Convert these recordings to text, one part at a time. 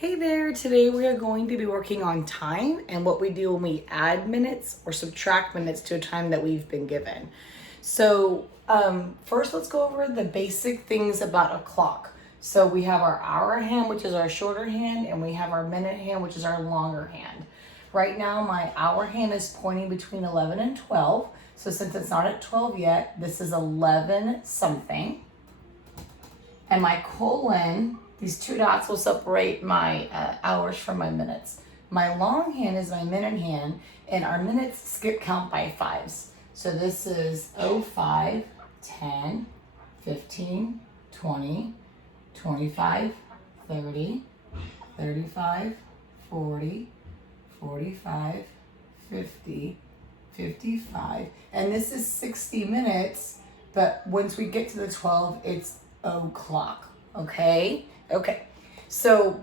Hey there, today we are going to be working on time and what we do when we add minutes or subtract minutes to a time that we've been given. So first let's go over the basic things about a clock. So we have our hour hand, which is our shorter hand, and we have our minute hand, which is our longer hand. Right now my hour hand is pointing between 11 and 12. So since it's not at 12 yet, this is 11 something. And my colon, these two dots will separate my hours from my minutes. My long hand is my minute hand, and our minutes skip count by fives. So this is 05, 10, 15, 20, 25, 30, 35, 40, 45, 50, 55. And this is 60 minutes, but once we get to the 12, it's o'clock. Okay, so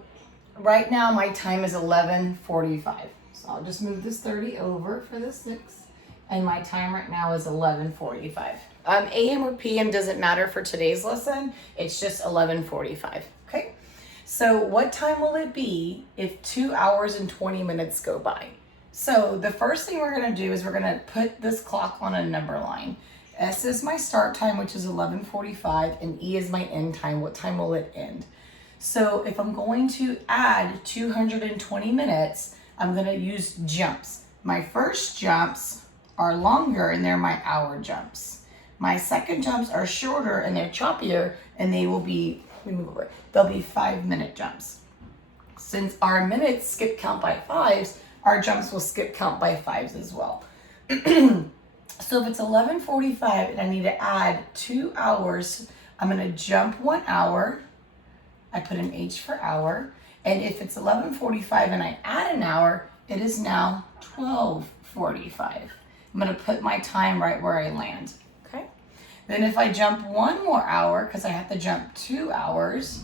right now my time is 11:45, so I'll just move this 30 over for the 6, and my time right now is 11:45. AM or PM doesn't matter for today's lesson, it's just 11:45. Okay, so what time will it be if 2 hours and 20 minutes go by? So the first thing we're going to do is we're going to put this clock on a number line. S is my start time, which is 11:45, and E is my end time. What time will it end? So if I'm going to add 220 minutes, I'm going to use jumps. My first jumps are longer, and they're my hour jumps. My second jumps are shorter, and they're choppier, and they will be, they'll be 5-minute jumps. Since our minutes skip count by fives, our jumps will skip count by fives as well. So if it's 11:45 and I need to add 2 hours, I'm going to jump 1 hour. I put an H for hour. And if it's 11:45 and I add an hour, it is now 12:45. I'm going to put my time right where I land. Okay. Then if I jump 1 more hour, because I have to jump 2 hours,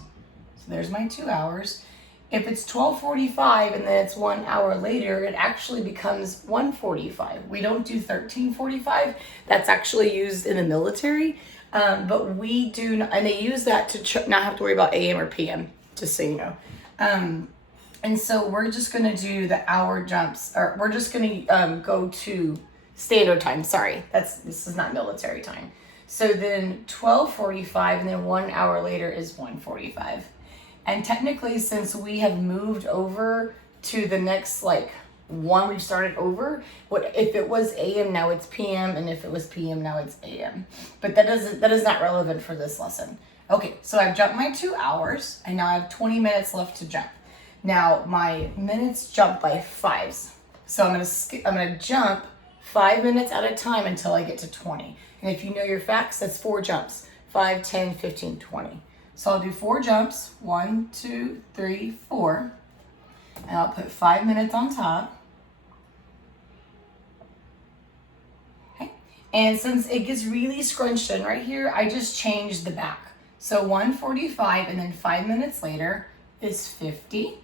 so there's my 2 hours. If it's 12:45 and then it's 1 hour later, it actually becomes 1:45. We don't do 13:45. That's actually used in the military, but we do, and they use that to not have to worry about AM or PM, just so you know. And so we're just gonna do the hour jumps, or we're just gonna go to standard time. Sorry, this is not military time. So then 12:45, and then 1 hour later is 1:45. And technically, since we have moved over to the next one, we've started over. If it was AM, now it's PM, and if it was PM, now it's AM. But that is not relevant for this lesson. Okay, so I've jumped my 2 hours, and now I have 20 minutes left to jump. Now my minutes jump by fives, so I'm gonna jump 5 minutes at a time until I get to 20. And if you know your facts, that's 4 jumps: 5, 10, 15, 20. So I'll do 4 jumps, 1, 2, 3, 4, and I'll put 5 minutes on top. Okay. And since it gets really scrunched in right here, I just changed the back. So 1:45, and then 5 minutes later is 50.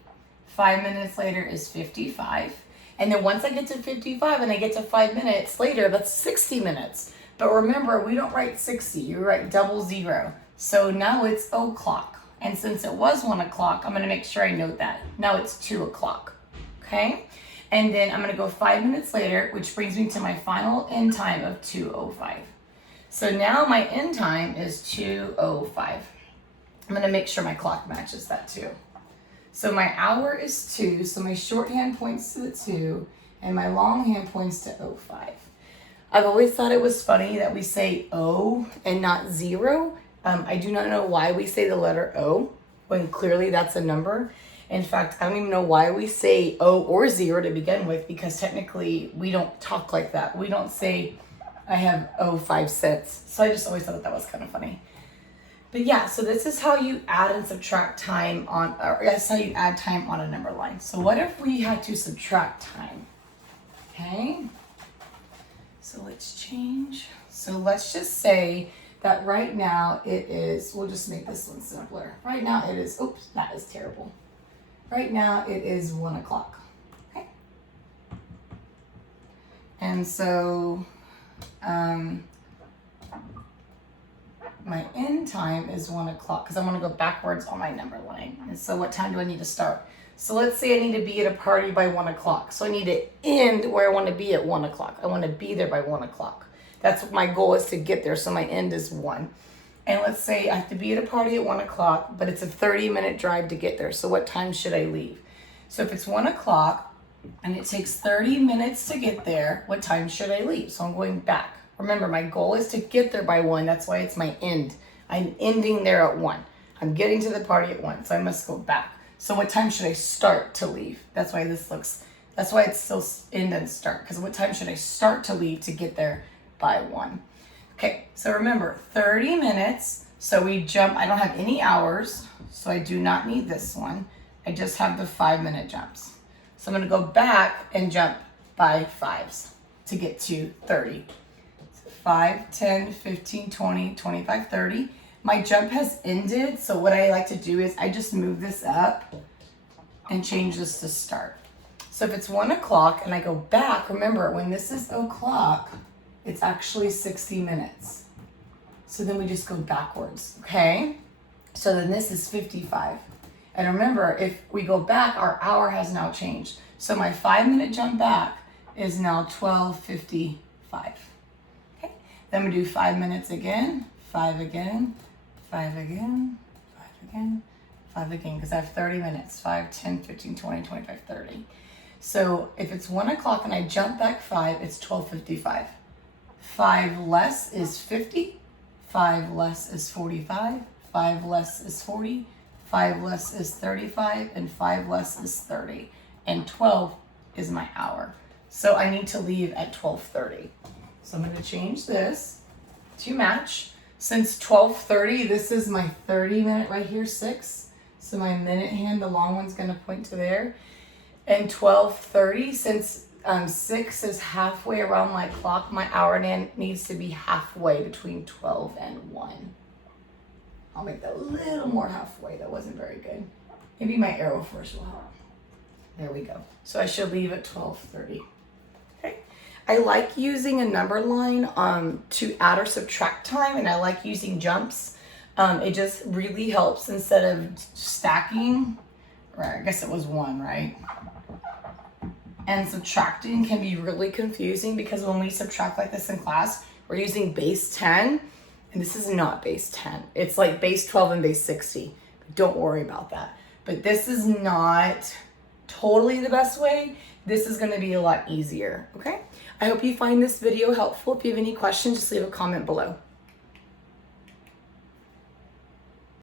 5 minutes later is 55. And then once I get to 55 and I get to 5 minutes later, that's 60 minutes. But remember, we don't write 60, you write 00. So now it's o'clock. And since it was 1 o'clock, I'm going to make sure I note that. Now it's 2 o'clock. Okay? And then I'm going to go 5 minutes later, which brings me to my final end time of 2:05. So now my end time is 2:05. I'm going to make sure my clock matches that too. So my hour is 2, so my shorthand points to the 2, and my longhand points to 05. I've always thought it was funny that we say O and not 0. I do not know why we say the letter O when clearly that's a number. In fact, I don't even know why we say O or 0 to begin with, because technically we don't talk like that. We don't say, I have 05 cents. So I just always thought that was kind of funny. But yeah, so this is how you add and subtract time on, or that's how you add time on a number line. So what if we had to subtract time? Okay. So let's change. So let's just say that right now it is, we'll just make this one simpler. Right now it is, oops, that is terrible. Right now it is 1 o'clock. Okay. And so my end time is 1 o'clock because I'm going to go backwards on my number line. And so what time do I need to start? So let's say I need to be at a party by 1 o'clock. So I need to end where I want to be at 1 o'clock. I want to be there by 1 o'clock. That's what my goal is, to get there. So my end is 1. And let's say I have to be at a party at 1 o'clock, but it's a 30-minute drive to get there. So what time should I leave? So if it's 1 o'clock and it takes 30 minutes to get there, what time should I leave? So I'm going back. Remember, my goal is to get there by 1. That's why it's my end. I'm ending there at 1. I'm getting to the party at 1, so I must go back. So what time should I start to leave? That's why it's still end and start, because what time should I start to leave to get there by 1? Okay, so remember, 30 minutes, so we jump. I don't have any hours, so I do not need this one. I just have the 5-minute jumps. So I'm gonna go back and jump by 5s to get to 30. 5, 10, 15, 20, 25, 30. My jump has ended, so what I like to do is I just move this up and change this to start. So if it's 1 o'clock and I go back, remember, when this is o'clock, it's actually 60 minutes. So then we just go backwards, okay? So then this is 55. And remember, if we go back, our hour has now changed. So my 5-minute jump back is now 12:55. Okay, then we do 5 minutes again, 5 again, 5 again, 5 again, 5 again, because I have 30 minutes, 5, 10, 15, 20, 25, 30. So if it's 1 o'clock and I jump back 5, it's 12:55. 5 less is 50, 5 less is 45, 5 less is 40, 5 less is 35, and 5 less is 30. And 12 is my hour. So I need to leave at 12:30. So I'm gonna change this to match. Since 12:30, this is my 30-minute right here, 6. So my minute hand, the long one's gonna point to there. And 12:30, since 6 is halfway around my clock, my hour needs to be halfway between 12 and 1. I'll make that a little more halfway. That wasn't very good. Maybe my arrow first will help. There we go. So I should leave at 12:30. Okay. I like using a number line to add or subtract time, and I like using jumps. It just really helps instead of stacking. Right, I guess it was 1, right? And subtracting can be really confusing, because when we subtract like this in class, we're using base 10, and this is not base 10. It's like base 12 and base 60. Don't worry about that. But this is not totally the best way. This is going to be a lot easier, okay? I hope you find this video helpful. If you have any questions, just leave a comment below.